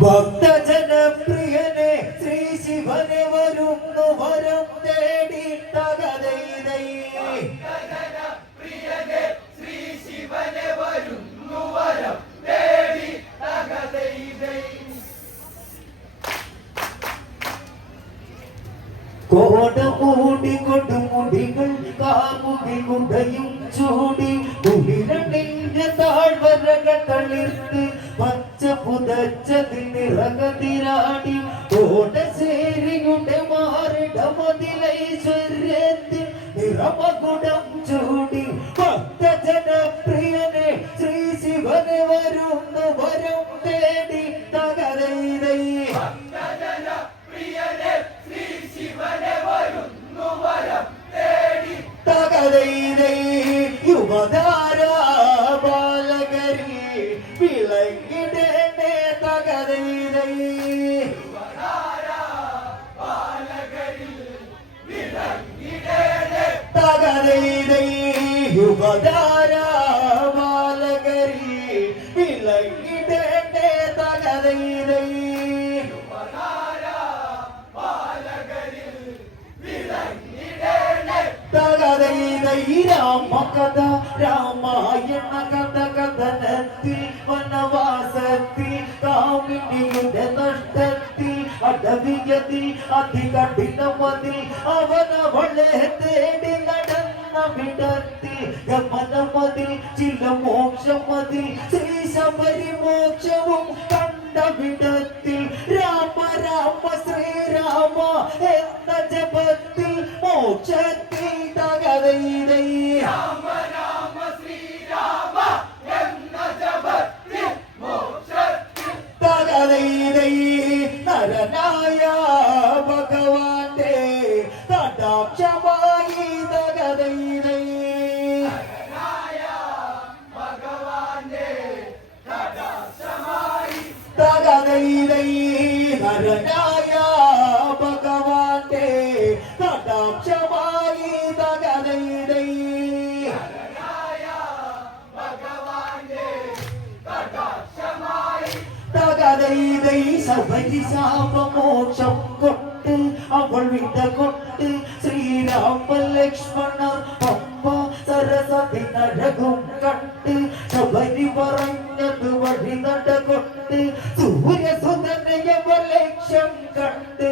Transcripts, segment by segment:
ഭക്തജനപ്രിയനെ ശ്രീ ശിവനെ വരുന്നു വരം തേടി തകതൈതൈ കോടമൂടി കൊടുമുടികൾ കാമുകി കുടയും ചൂടി കുളിരണിന്റെ താഴ്വരകൾ തളിർത്ത് പച്ച പുതച്ചതിൽ നിറകതിരാടി കോടശ്ശേരിയുടെ മാറിടമതിലൈശ്വര്യത്തിൽ നിറമകുടം ചൂടി. ഭക്തജനപ്രിയനെ ശ്രീ ശിവനെ വരുന്നു വരം തേടി തകരൈതൈ യുവതാര ബാലകരി വിളങ്ങിടേണ്ടേ തകതൈതൈ രാമകഥ രാമായണ കഥ കഥനത്തിൽ വനവാസത്തിൽ കാമിനിയുടെ നഷ്ടത്തിൽ അടവിയതിൽ അതികഠിനമതിൽ അവനവളെ തേടി നടന്ന വിടത്തിൽ ഗമനമതിൽ ചില മോക്ഷമതിൽ ശ്രീ ശബരി മോക്ഷവും കണ്ട വിടത്തിൽ രാമ രാമ ശ്രീരാമ എന്ന ജപത്തിൽ മോക്ഷത്തിൽ തകതൈതൈ തകതൈതൈ കടാക്ഷമായി കൊട്ട് അവൾ വിട കൊട്ട് ശ്രീരാമ ലക്ഷ്മണ പമ്പ സരസതി നരകും കട്ട് ശബരി പറഞ്ഞത് വഴി നടകൊണ്ട് സൂര്യസുതനയവ ലക്ഷ്യം കട്ട്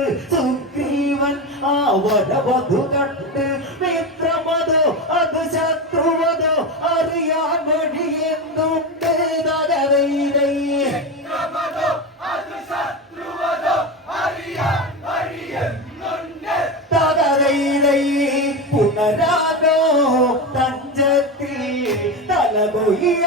ആ വരവധു കണ്ട് മിത്രമതോ അത് ശത്രുവതോ അറിയാൻ തകതൈതൈ പുനരാഗോ തഞ്ചത്തിൽ തലകൊയ്യാനോ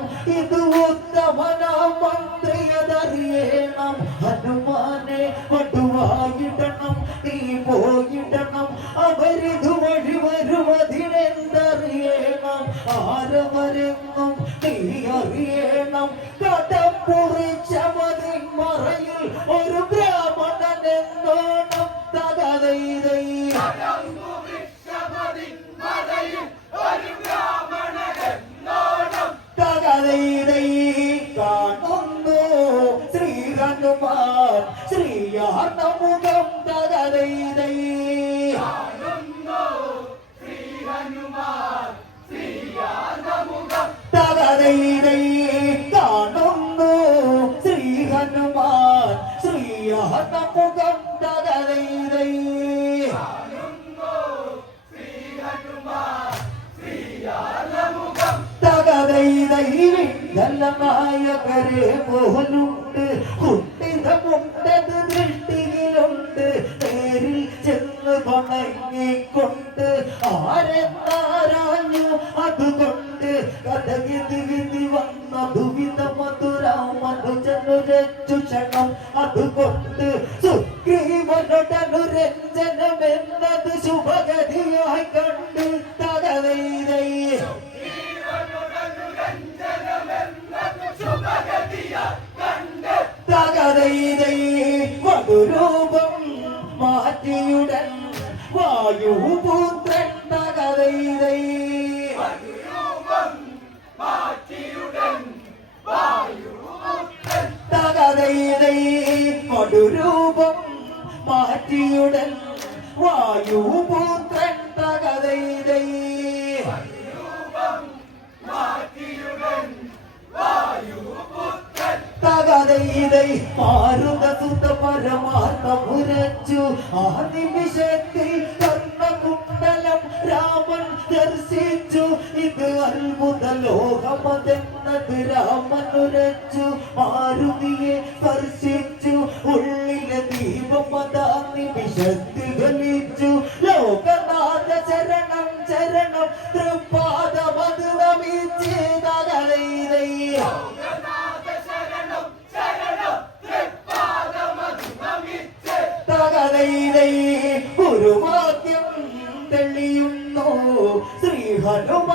വരണം ഇത് ഉത്തമന മന്ത്രിയതറിയണം. ഹനുമാനെ വടുവായിടണം നീ പോയിടണം. അവരിത് വഴി വരുമതിനെന്തറിയണം ആരവരെന്നും നീ അറിയണം. കടപ്പുറിച്ചമതിൻ लमाया करे मोहलू മധുരൂപം മാറ്റിയുടൻ വായുപുത്രൻ തകതൈതൈ തകതൈതൈ മാറുക സുത പരമാർത്ഥമുരച്ചു ആ നിമിഷത്തിൽ കർണകുണ്ടലം രാമൻ ദർശിച്ചു. ഇത് അത്ഭുത ലോകമതെന്നത് രാമനുരച്ചു മാരുതിയെ സ്പർശിച്ചു. ഉള്ളിലെ ദീപം വിശത്തി നിമിഷത്തിൽ ഗലിച്ചു ലോകനാഥ ചരണം ചരണം ഗുരുവാ ശ്രീ ഹനുമാനിൽ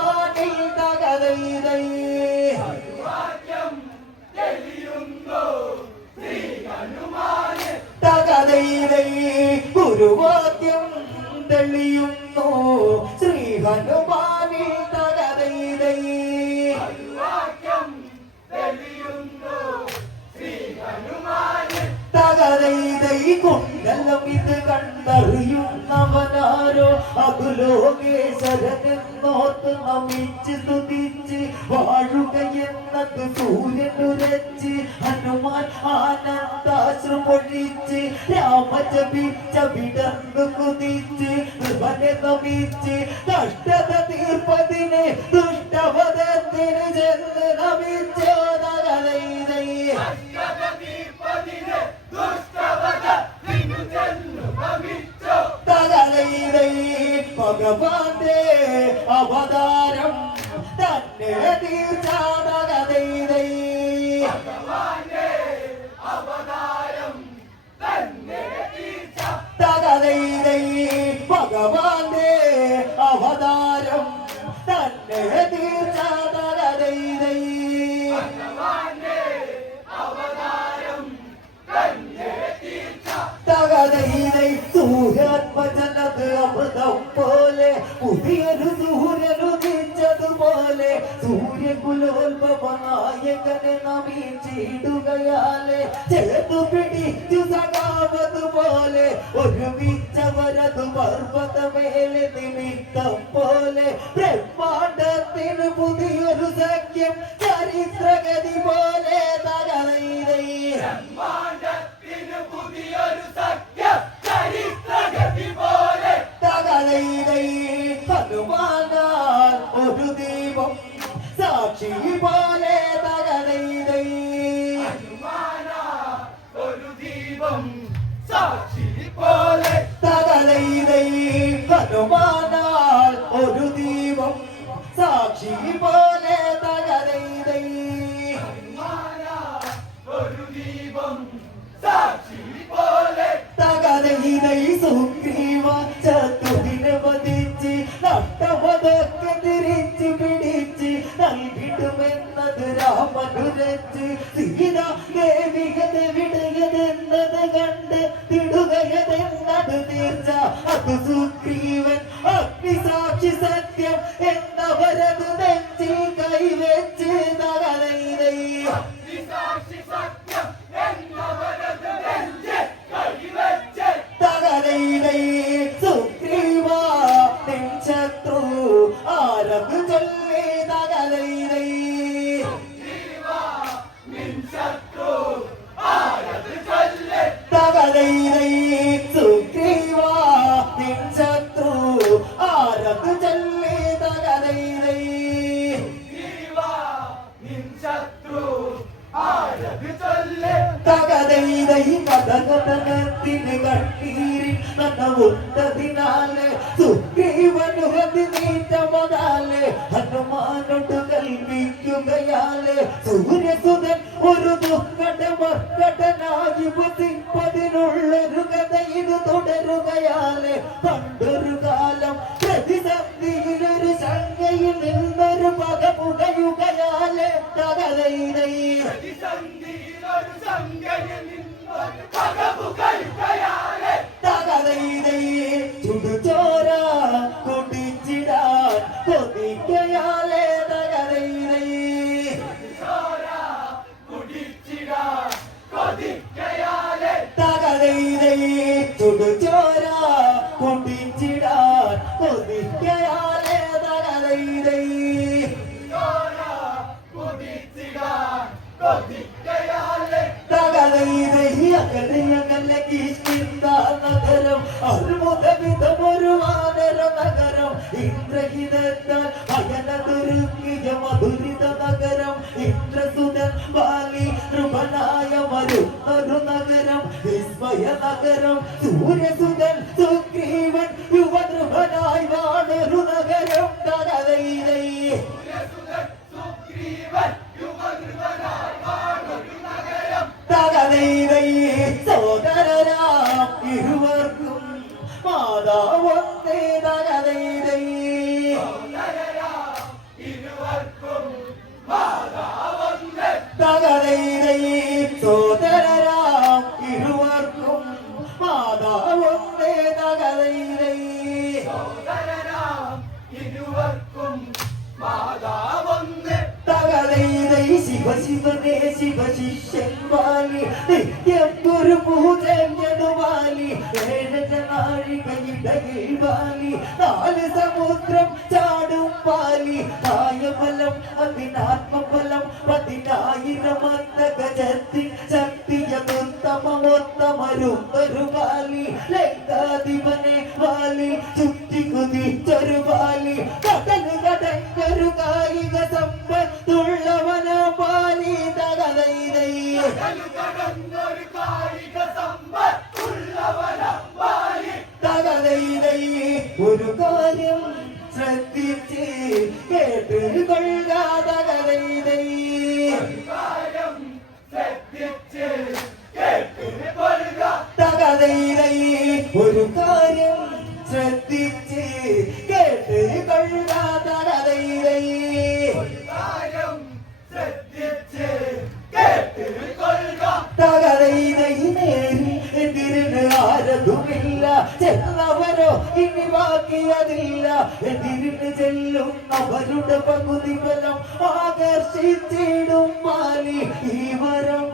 നമിച്ച് കഷ്ടത തീർപ്പതിന് ദുഷ്ടപദത്തിന് ചെന്ന് നമിച്ചോ. തകതൈതൈ തകലയിലെ ഭഗവാന്റെ അവതാരം തന്നെ തീർച്ചാതകതയിലെ സൂര്യാത്മജനത് അമൃതം പോലെ പുതിയൊരു സൂര്യനുദിച്ചതുപോലെ സൂര്യകുലോത്ഭവനായകനെ നമിച്ചിടുകയാലെ ചേർത്തു പിടിച്ചു സഖാവതുപോലെ ഒരുമിച്ചവരതു പർവതമേലെ നിമിത്തം പോലെ ബ്രഹ്മാണ്ടത്തിന് പുതിയൊരു സഖ്യം ചരിത്രഗതി പോലെ തകതയിലെ തകലൈതൈ ഹനുമാനാൽ ഒരു ദൈവം സാക്ഷി പോലെ ഹനുമാനാൽ ഒരു ദീപം സാക്ഷി പോലെ വിസ്മയ നഗരം സൂര്യസുതൻ നാഴികയിടയിൽ വാലി നാല് സമുദ്രം ചാടും പാലി. ആയമലം അതിനാത്മഫലം പതിനായിരം അന്തകജത്തിൽ ശക്തിയതുത്തമൊത്തമരുന്നൊരു വാലി. ലൈതാധിപനെ വാലി ചുറ്റി കുതിച്ചൊരു വാലി. കടലു കടഞ്ഞൊരു കായിക സമ്പത്തുള്ളവന പാലി. തകതൈതൈ തകതൈതൈ ഒരു കാര്യം ശ്രദ്ധിച്ച് കേട്ട് തകതൈതൈ ഒരു കാര്യം ശ്രദ്ധിച്ച് കേട്ട് ചെല്ലുന്നവരുടെ പകുതി ബലം ആകർഷിച്ചിടും മാലി ഈ വരം.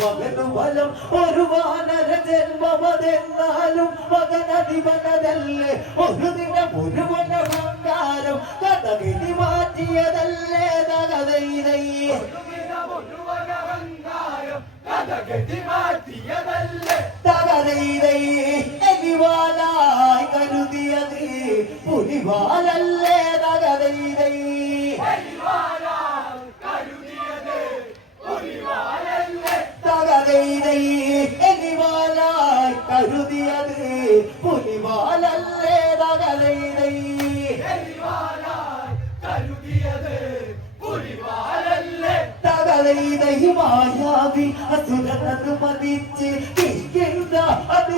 മകനു ബലം ഒരു വാനര ജന്മമതെന്നാലും മകനധിപനതല്ലേ? ഒരു ദിനം ഒരു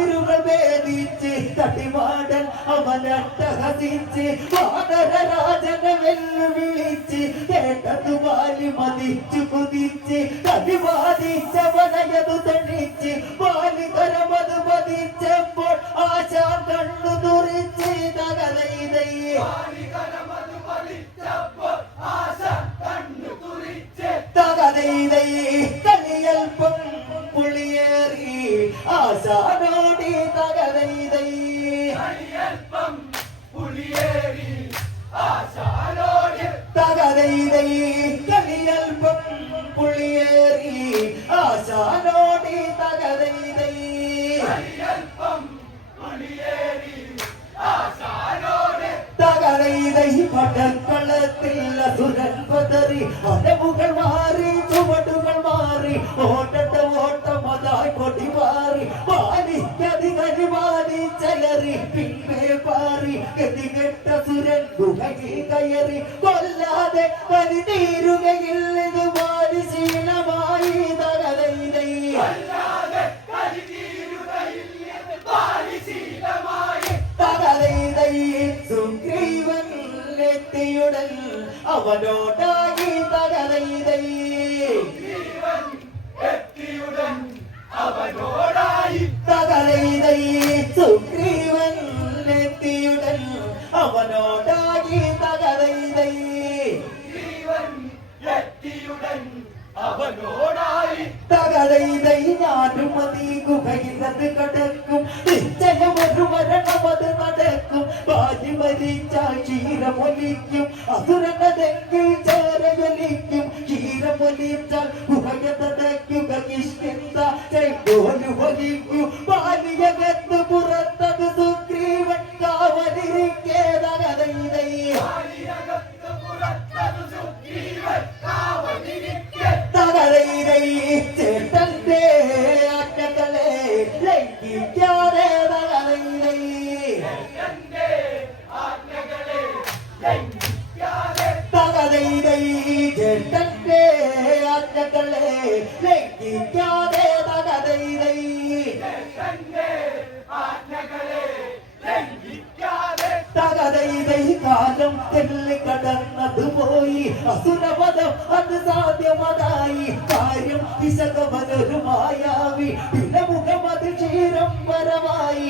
അതിരുകൾ ഭേദിച്ച് തടിമാടൻ അവനട്ടഹസിച്ച് വാനരരാജനെ വെല്ലുവിളിച്ച് കേട്ടതു വാലി മതിച്ചു കുതിച്ച് തടിവാദിച്ചവനയതു തണിച്ച് വാലികരമത് പതിച്ചപ്പോൾ ആശാ കണ്ണു തുറിച്ച് തകതൈതൈ തകതൈതൈ Salvador. وجيب وقال يا قد برد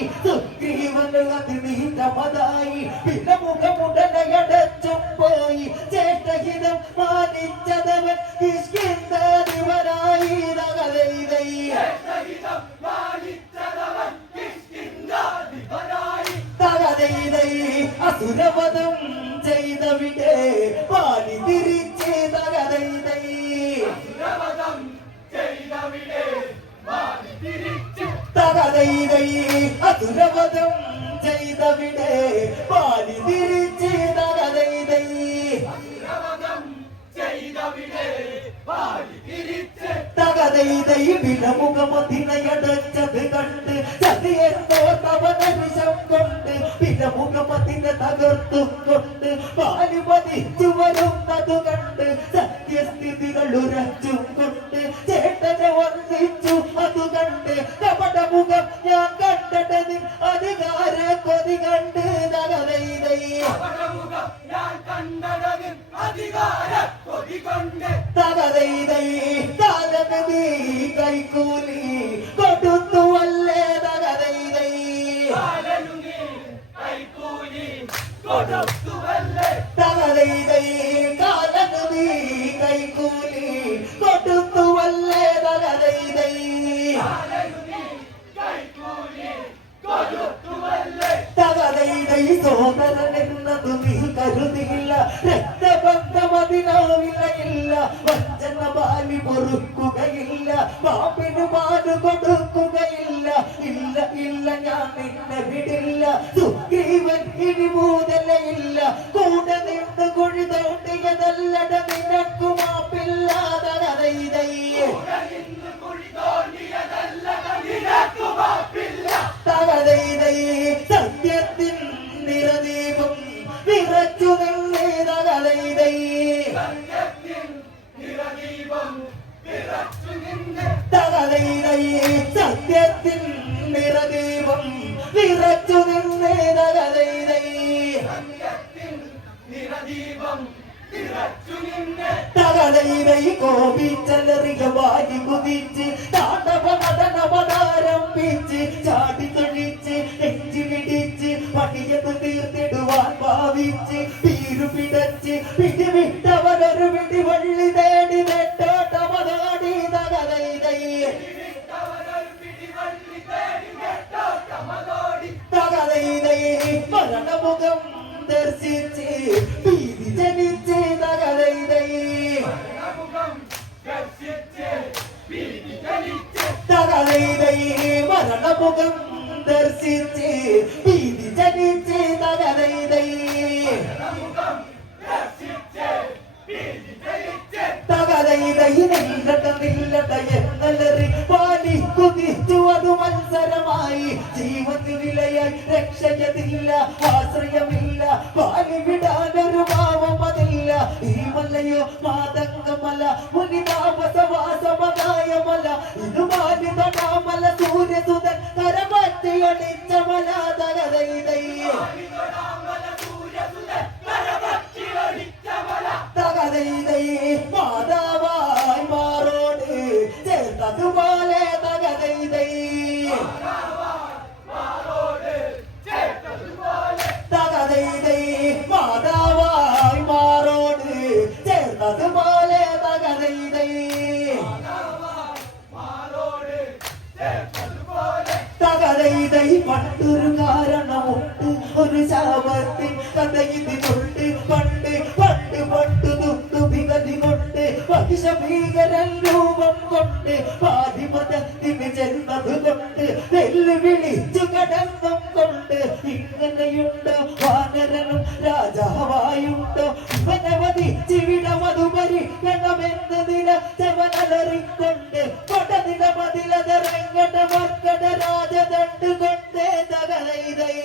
പരമായി സുഗ്രീവന് അത് നീക്കമതായി പിന്നമുഖമുടനയടച്ചും പോയി ചേഷ്ടഹിതം മാനിച്ചതവൻ കിഷ്കിന്ദാധിപനായി തകതൈതൈ അസുരവധം ചെയ്തവിടെ പാലി തിരിച്ച് തകതൈതൈ വിലമുഖമതിനയടച്ചത് കണ്ട് ചതിയെന്തോർത്തവന വിഷം കൊണ്ട് വിലമുഖമതിനെ തകർത്തും കൊണ്ട് പാൽ പതിച്ചു വരുന്നത് കണ്ട് സത്യസ്ഥിതികൾ ഉറച്ചും കൊണ്ട് ചേട്ടനെ വർദ്ധിച്ചു അത് കണ്ട് കപടമുഖം ഞാൻ കണ്ടത് അധികാര കൊതി കണ്ട് കൊണ്ട് തകതൈതൈ കാലനദി കൈക്കൂലി കൊടുത്തു അല്ലേ നീ കൈക്കൂലി തകതൈതൈ കൈക്കൂലി കാലനു നീ കൈക്കൂലി തകതൈതൈ സോദരനെന്നതു നീ കരുതിയില്ല. തകതൈതൈ കോപിച്ചലറിയ വാരി കുതിച്ച് താണ്ഡവ നടനമതാരംഭിച്ച് ചാടി തൊഴിച്ച് നെഞ്ചിലിടിച്ച് പണിയത് തീർത്തിടുവാൻ ഭാവിച്ച് പീരു പിടച്ച് പിടിവിട്ടവരൊരു പിടിവള്ളി തേടി നെട്ടോട്ടമതാടി തകതൈതൈ അവരൊരു പിടിവള്ളി തേടി കേട്ടോട്ടമതോടി തകതൈതൈ മരണമുഖം മുഖം ദർശിച്ച് ഭീതി ജനിച്ച് തകതൈതൈ കുതിച്ചു അത് മത്സരമായി. ജീവന് വിലയായി രക്ഷയതില്ല ആശ്രയമില്ല പാലി വിടാനൊരു ഭാവമതില്ല ഈ മലയോ മാതങ്കമല മുനിതാപസവാസമതായ മല ഇരുമാലി മാലിതമാമല സൂര്യസുതൻ കരമറ്റിയൊളിച്ച മല തകതൈതൈ പണ്ടൊരു കാരണമുണ്ട്. ഒരു ശാപത്തിൽ കഥയിതിനുണ്ട് പണ്ട് പണ്ട് പണ്ട് തുത്തു വികതി കൊണ്ട് ഭീകരൻ രൂപം കൊണ്ട് പാതിമതത്തിന് ചെന്നത് കൊണ്ട് വെല്ലുവിളിച്ചു കടന്നും കൊണ്ട് ഇങ്ങനെയുണ്ട്. വാനരനും രാജാവായുണ്ട്. അനവധി ചിവിട മധുപരി ഗണമെന്ന് നില ചവനലറിക്കൊണ്ട് കൊടനില മതിലതറങ്ങട മർക്കട രാജദണ്ട് കൊണ്ട് തകതൈതൈ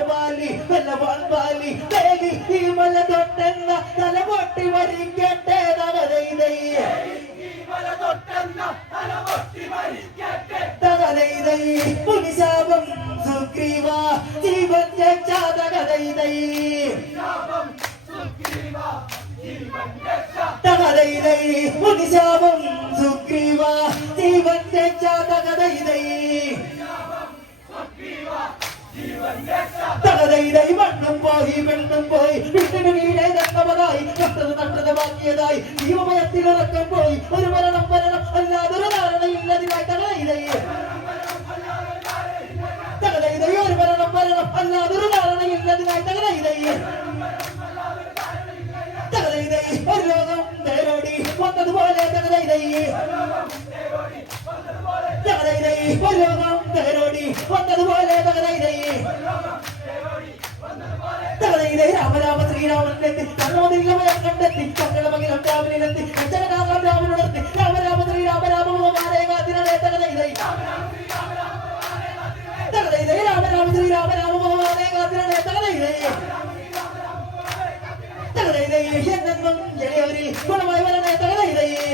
വാനരപാലി വെല്ലവാൻ പാലി തേലി ഈ മല തൊട്ടെന്ന തല പൊട്ടി വരിക്കട്ടെ തകതൈതൈ തകതൈതൈ മുനിശാപം സുഗ്രീവ ജീവൻ രക്ഷാ തകതൈതൈ തകതൈതൈ മുനിശാപം സുഗ്രീവ ജീവൻ രക്ഷാ തകതൈതൈ തകതൈതൈ വണ്ണം പോയി വെള്ളം പോയി വീട്ടിന് വീടേ തന്നവരായി കട്ടത് നട്ടത് ബാക്കിയതായി ജീവമയത്തിലിറക്കം പോയി. ഒരു മരണം മരണം അല്ലാതൊരു ധാരണയില്ലതിനായി തകതൈതൈ തകതൈതൈ ഒരു മരണം മരണം അല്ലാതൊരു ധാരണയില്ലതിനായി തകതൈതൈ തകതൈതൈ രാമരാമ ശ്രീരാമനെത്തി കണ്ണോതില്ലമയം കണ്ടെത്തി. കണ്ണടമകിലം രാമനിലെത്തി കച്ചകനാകാം രാമനുണർത്തി. രാമരാമ ശ്രീരാമ രാമമാരെ കാത്തിരളെ തകതൈതൈ തകതൈതൈ രാമരാമ ശ്രീരാമ രാമമാരെ കാത്തിരളെ ತಗದ ಇದೆಯೇ ಹೆಣ್ಣನ್ನು ಗೆಳೆಯವರಿ ಗುಣಮಯವರನ್ನ ತಗದ ಇದೆಯೇ